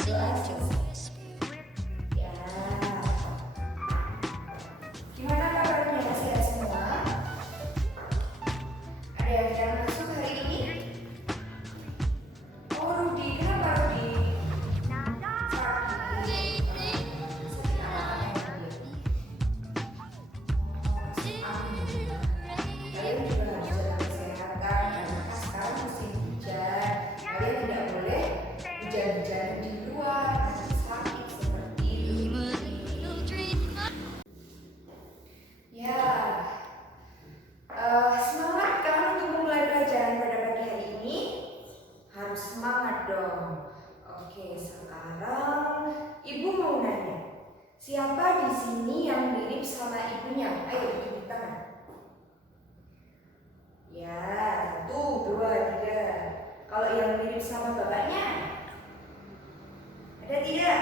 berdoa ya. Gimana kabarnya? Sehat semua? Ada yang baru masuk hari ini? Oh, Rudi, kenapa Rudi? Kalian juga harus jaga kesehatan karena sekarang musim hujan. Kalian tidak boleh hujan-hujan di luar, nanti sakit seperti ini. Ya, semangat kan untuk memulai pelajaran pada pagi hari ini? Harus semangat dong. Oke, sekarang Ibu mau nanya, siapa di sini yang mirip sama ibunya? Ayo tunjuk tangan. Ya, 1, 2, 3. Kalau yang mirip sama bapaknya? Ada tidak?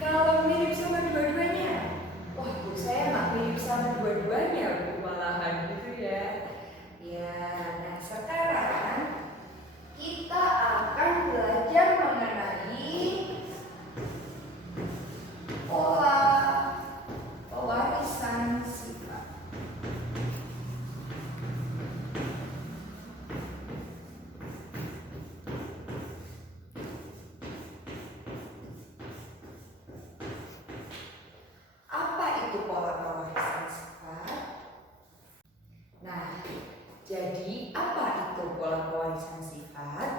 Kalau mirip sama dua-duanya? Wah, Bu, saya nggak mirip sama dua-duanya, Bu, malahan gitu ya. Ya, nah sekarang kita akan belajar mengenai pola pewarisan sifat. Apa itu pola pewarisan sifat? Nah, jadi apa itu pola pewarisan sifat?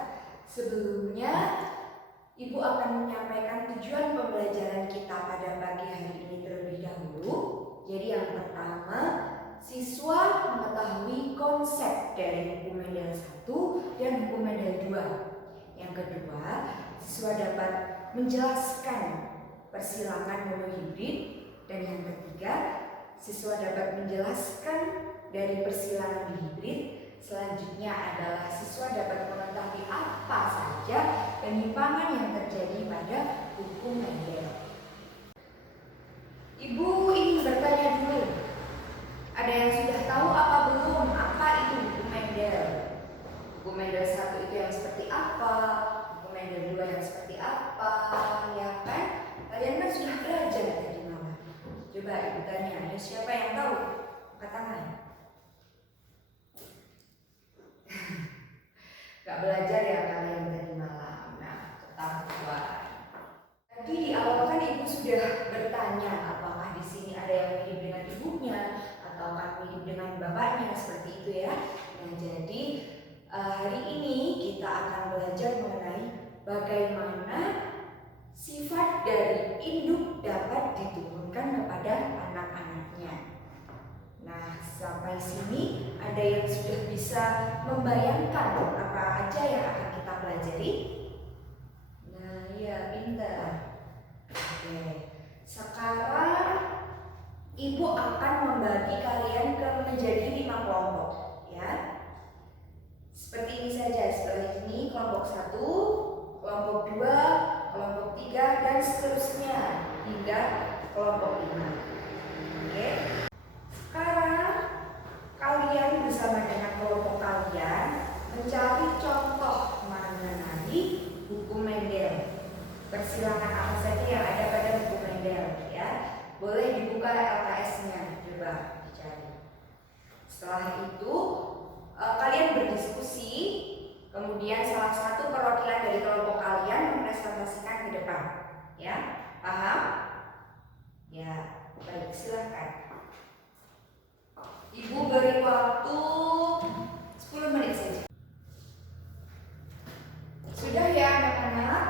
Sebelumnya, Ibu akan menyampaikan tujuan pembelajaran kita pada pagi hari ini terlebih dahulu. Jadi yang pertama, siswa mengetahui konsep dari hukum Mendel 1 dan hukum Mendel 2. Yang kedua, siswa dapat menjelaskan persilangan monohibrid. Dan yang ketiga, siswa dapat menjelaskan dari persilangan dihibrid. Selanjutnya adalah siswa dapat mengetahui apa saja penyimpangan yang terjadi pada hukum Mendel. Ibu ingin bertanya dulu, ada yang sudah tahu apa belum? Apa itu hukum Mendel? Hukum Mendel 1 itu yang seperti apa? Hukum Mendel 2 yang seperti apa? Ya kan? Kalian kan sudah belajar tadi malam. Coba Ibu tanya, ada siapa yang tahu? Angkat tangan. Gak belajar ya kalian tadi malam. Nah, ketahuan. Tadi di awal kan Ibu sudah bertanya apakah di sini ada yang mirip dengan ibunya atau mirip dengan bapaknya, seperti itu ya. Nah, jadi hari ini kita akan belajar mengenai bagaimana sifat dari induk dapat diturunkan kepada anak-anaknya. Nah, sampai sini ada yang sudah bisa membayangkan apa aja yang akan kita pelajari? Nah, ya pintar. Oke, sekarang Ibu akan membagi kalian menjadi 5 kelompok, ya. Seperti ini saja. Setelah ini kelompok 1, kelompok 2, kelompok 3 dan seterusnya hingga kelompok 5. Oke. Sekarang kalian bersama dengan kelompok kalian mencari contoh mengenai hukum Mendel. Persilangan apa saja yang ada pada hukum Mendel, ya. Boleh dibuka LKS-nya, coba dicari. Setelah itu kalian berdiskusi, kemudian salah satu perwakilan dari kelompok kalian mempresentasikan ke depan, ya. Paham? Ya, baik, silakan. Ibu beri waktu 10 menit saja. Sudah ya anak-anak?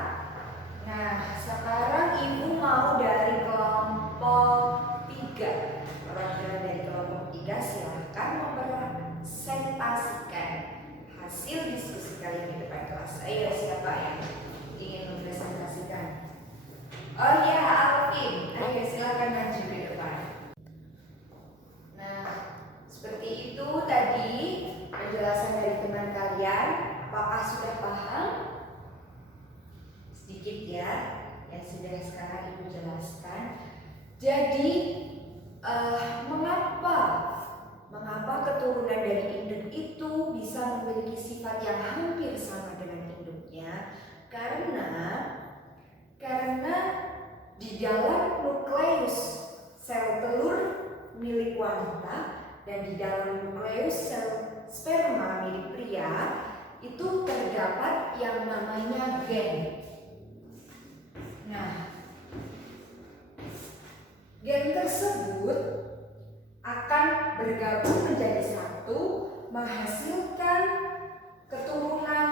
Nah, sekarang Ibu mau dari kelompok 3. Perwakilan dari kelompok 3 silahkan mempresentasikan hasil diskusi kalian di depan kelas. Ayo, siapa yang ingin mempresentasikan? Oh ya, Alvin. Ayo silakan maju ke depan. Nah, seperti itu tadi penjelasan dari teman kalian. Apakah sudah paham? Sedikit ya, yang sudah sekarang Ibu jelaskan. Jadi mengapa keturunan dari induk itu bisa memiliki sifat yang hampir sama dengan induknya? sel telur milik wanita dan di dalam nukleus sel sperma milik pria itu terdapat yang namanya gen. Nah, gen tersebut akan bergabung menjadi satu, menghasilkan keturunan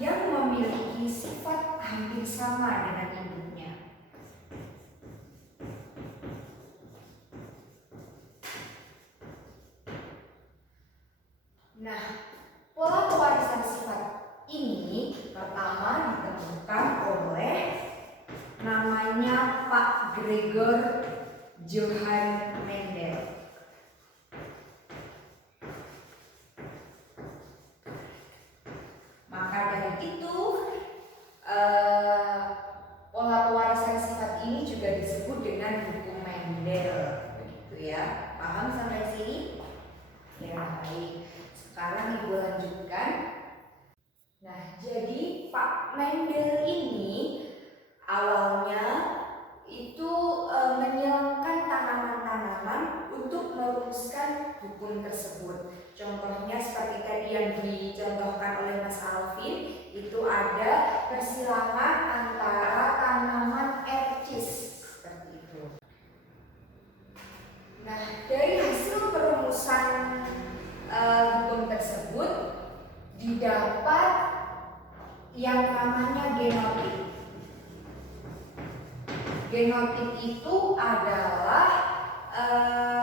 yang memiliki sifat hampir sama dengan induknya. Nah, pola pewarisan sifat ini pertama ditemukan oleh namanya Pak Gregor Johann Mendel. Maka dari itu pola pewarisan sifat ini juga disebut dengan hukum Mendel, begitu ya. Paham sampai sini? Ya, baik. Sekarang Ibu lanjutkan. Nah, jadi Pak Mendel ini awalnya itu menyilangkan tanaman-tanaman untuk merumuskan hukum tersebut. Contohnya seperti tadi yang dicontohkan oleh Mas Alvin, itu ada persilangan antara tanaman ercis seperti itu. Nah, dari hasil perumusan hukum tersebut didapat yang namanya genotip. Genotip itu adalah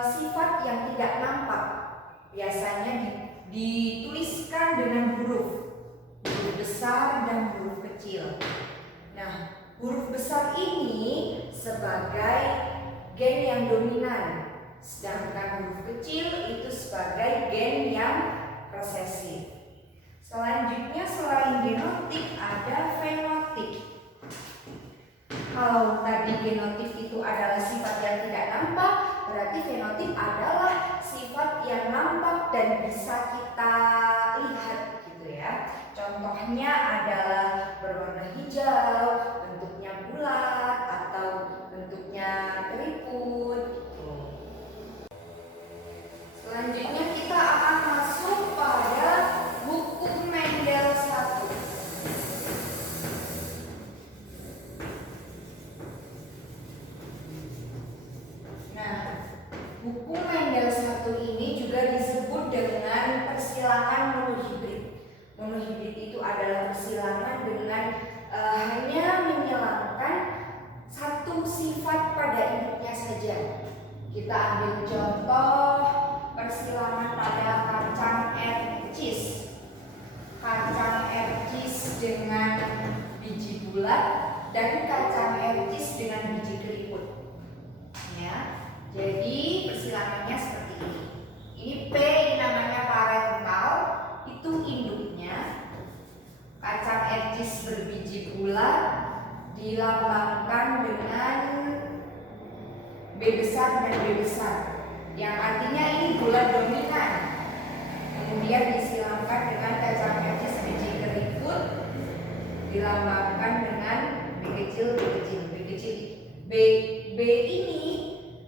sifat yang tidak nampak. Biasanya dituliskan dengan huruf besar dan huruf kecil. Nah, huruf besar ini sebagai gen yang dominan, sedangkan huruf kecil itu sebagai gen yang resesif. Selanjutnya selain genotip ada fenotip. Kalau tadi genotip itu adalah sifat yang tidak nampak, berarti fenotip adalah sifat yang nampak dan bisa kita lihat gitu ya. Contohnya adalah berwarna hijau, bentuknya bulat atau bentuknya keriput. Selanjutnya kita akan masuk pada hukum Mendel 1. Nah, hukum Mendel 1 ini juga disebut dengan persilangan monohibrid. Monohibrid itu adalah persilangan dengan hanya menyilangkan satu sifat pada induknya saja. Kita ambil contoh persilangan pada kacang ercis. Kacang ercis dengan biji bulat dan kacang ercis dengan biji keriput. Ya, jadi persilangannya seperti ini. Ini P, ini namanya parental, itu induknya. Kacang ercis berbiji bulat dilambangkan dengan B besar dan B besar, yang artinya ini bulat dominan. Kemudian disilamkan dengan kacang ercis biji keriput dilambangkan dengan B kecil, B kecil, B kecil. B ini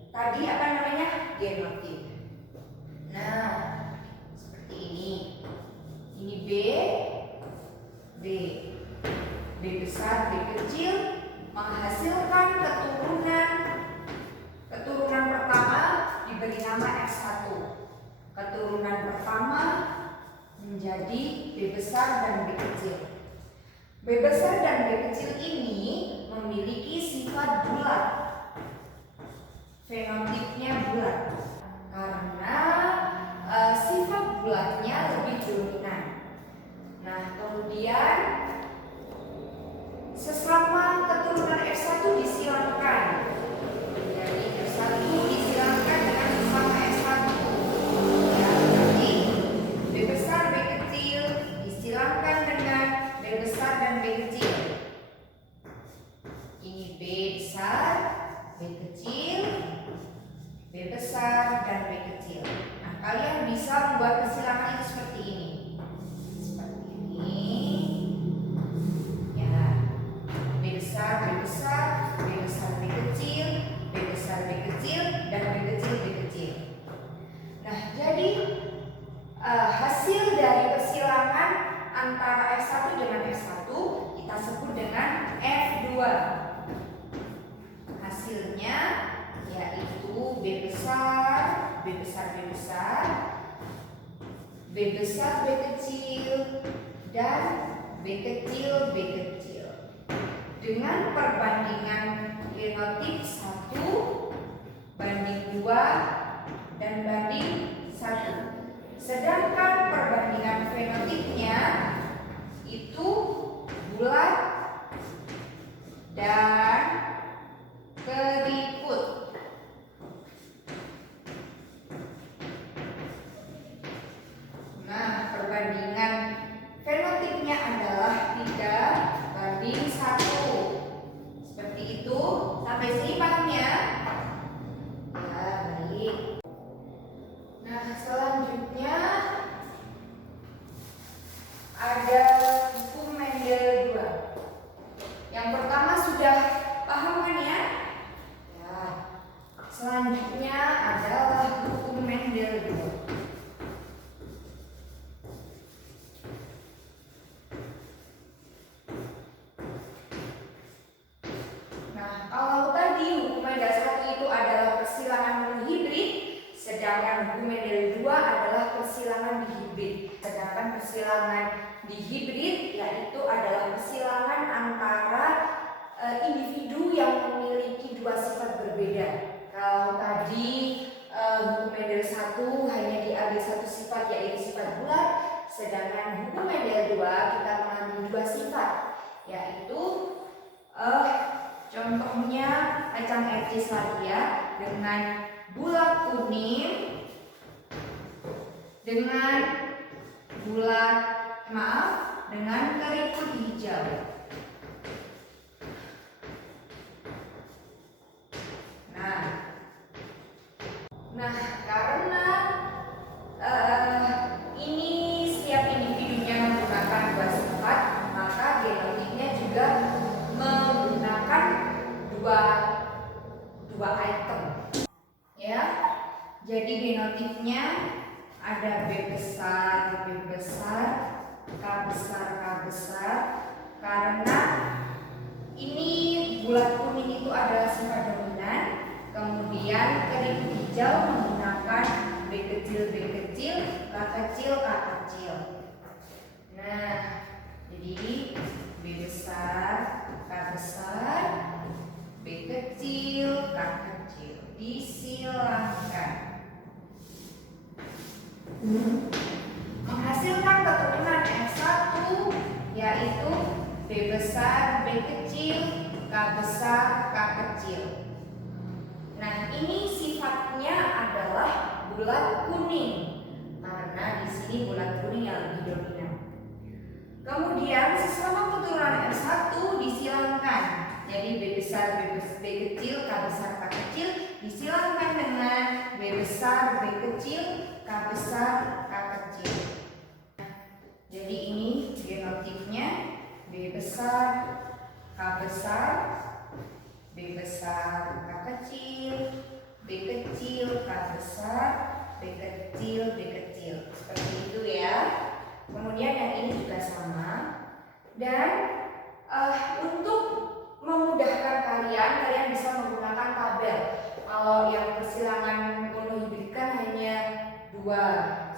tadi apa namanya? Genotip. Nah, seperti ini. Ini B besar, B kecil menghasilkan keturunan pertama diberi nama X1. Keturunan pertama menjadi B besar dan B kecil. B besar dan B kecil ini memiliki sifat bulat. Fenotipnya bulat karena sifat bulatnya lebih dominan. Nah, kemudian sesama keturunan F1 disilamkan. Jadi F1 disilamkan dengan sesama F1. Ya, berarti B besar B kecil disilamkan dengan B besar dan B kecil. Ini B besar, B kecil, B besar dan B kecil. Nah, kalian bisa membuat persilangan itu seperti ini. Seperti ini. Ya. B besar, B besar, B besar, B kecil, dan B kecil, B kecil. Dengan perbandingan genotip 1 banding 2 dan banding 1. Sedangkan perbandingan fenotipnya itu bulat dan keriput. Nah, perbandingan fenotipnya adalah 3 banding 1. Seperti itu. Sampai sini paham ya? Ya, baik. Nah, selanjutnya ada hukum Mendel 2. Yang pertama sudah paham kan ya? Ya. Selanjutnya adalah hukum Mendel 2. Nah, kalau tadi hukum Mendel 1 itu adalah persilangan monohibrid, sedangkan hukum Mendel 2 adalah persilangan dihibrid. Sedangkan persilangan dihibrid yaitu adalah persilangan antara individu yang memiliki dua sifat berbeda. Kalau tadi hukum Mendel 1 hanya diambil satu sifat yaitu sifat bulat, sedangkan hukum Mendel 2 kita mengambil dua sifat yaitu contohnya kacang etis lagi ya, dengan bulat kuning dengan dengan keriput hijau. Nah, karena ini setiap individunya menggunakan dua sifat, maka genotipnya juga menggunakan dua item. Ya, jadi genotipnya ada B besar, B besar, K besar, K besar. Karena ini bulat kuning itu adalah sifat dominan, kemudian keriput hijau menggunakan B kecil, B kecil, K kecil, K kecil. Nah, jadi B besar, K besar, B kecil, K kecil. Disilangkan. Menghasilkan keturunan F1 yaitu B besar, B kecil, K besar, K kecil. Nah, ini sifatnya adalah bulat kuning karena di sini bulat kuning yang lebih dominan. Kemudian selama keturunan F1 disilangkan. Jadi B besar, B kecil, K besar, K kecil disilangkan dengan B besar, B kecil, K besar, K kecil. Jadi ini genotipnya B besar, K besar, B besar, K kecil, B kecil, K besar, B kecil, B kecil. Seperti itu ya. Kemudian yang ini juga sama. Dan untuk memudahkan kalian bisa menggunakan tabel. Kalau yang persilangan monohibrid kan hanya 2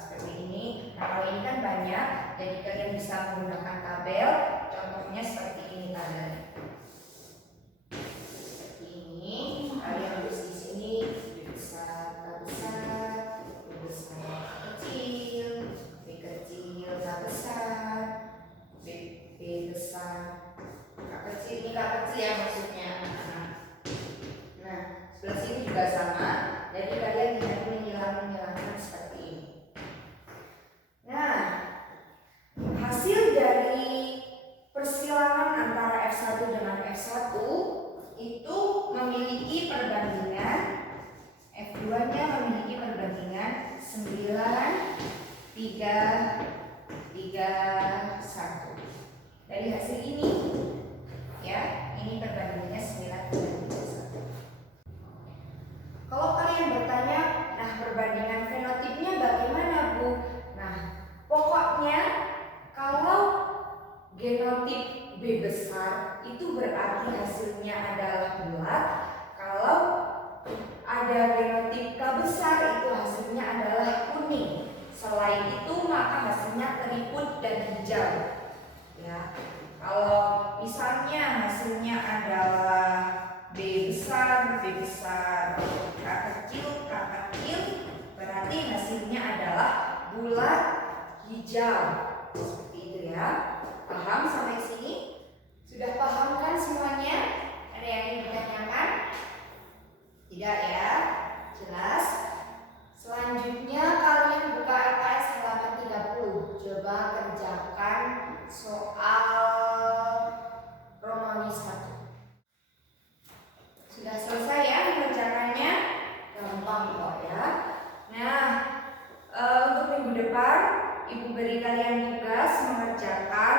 seperti ini. Nah, kalau ini kan banyak, jadi kalian bisa menggunakan tabel. Contohnya seperti ini tabelnya. Seperti ini, kalian tulis di sini B besar, K besar, B besar, K kecil, B kecil, K besar, B besar, K kecil. Ini K kecil ya maksudnya. Nah, sebelah sini juga sama. Jadi kalian tidak menghilangkan seperti ini. Nah, hasil dari persilangan antara F1 dengan F1 itu memiliki perbandingan, F2-nya memiliki perbandingan 9, 3, 3, 1. Dari hasil ini ya, ini perbandingannya 9, 3, 1. Kalau kalian bertanya, nah perbandingan fenotipnya bagaimana Bu? Nah, pokoknya kalau genotip B besar itu berarti hasilnya adalah bulat. Kalau ada genotip K besar, itu hasilnya adalah kuning. Selain itu maka hasilnya keriput dan hijau. Ya, kalau misalnya hasilnya adalah B besar, K kecil, berarti hasilnya adalah bulat hijau. Seperti itu ya. Paham sampai sini? Sudah paham kan semuanya? Ada yang ingin ditanyakan? Tidak ya? Jelas? Selanjutnya kalian buka LKS halaman 30. Coba kerjakan soal Romawi 1. Sudah selesai ya mengerjakannya? Gampang kok ya. Nah, untuk minggu depan Ibu beri kalian tugas mengerjakan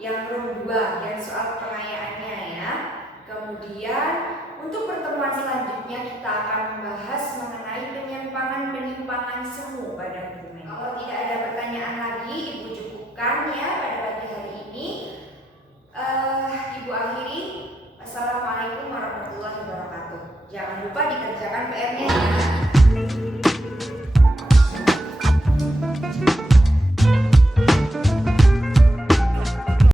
yang room 2 dan soal pengayaannya ya. Kemudian untuk pertemuan selanjutnya kita akan membahas mengenai penyimpangan semu pada dokumen. Kalau tidak ada pertanyaan lagi, Ibu cukupkan ya pada pagi hari ini. Ibu akhiri. Assalamualaikum warahmatullahi wabarakatuh. Jangan lupa dikerjakan PR-nya ya.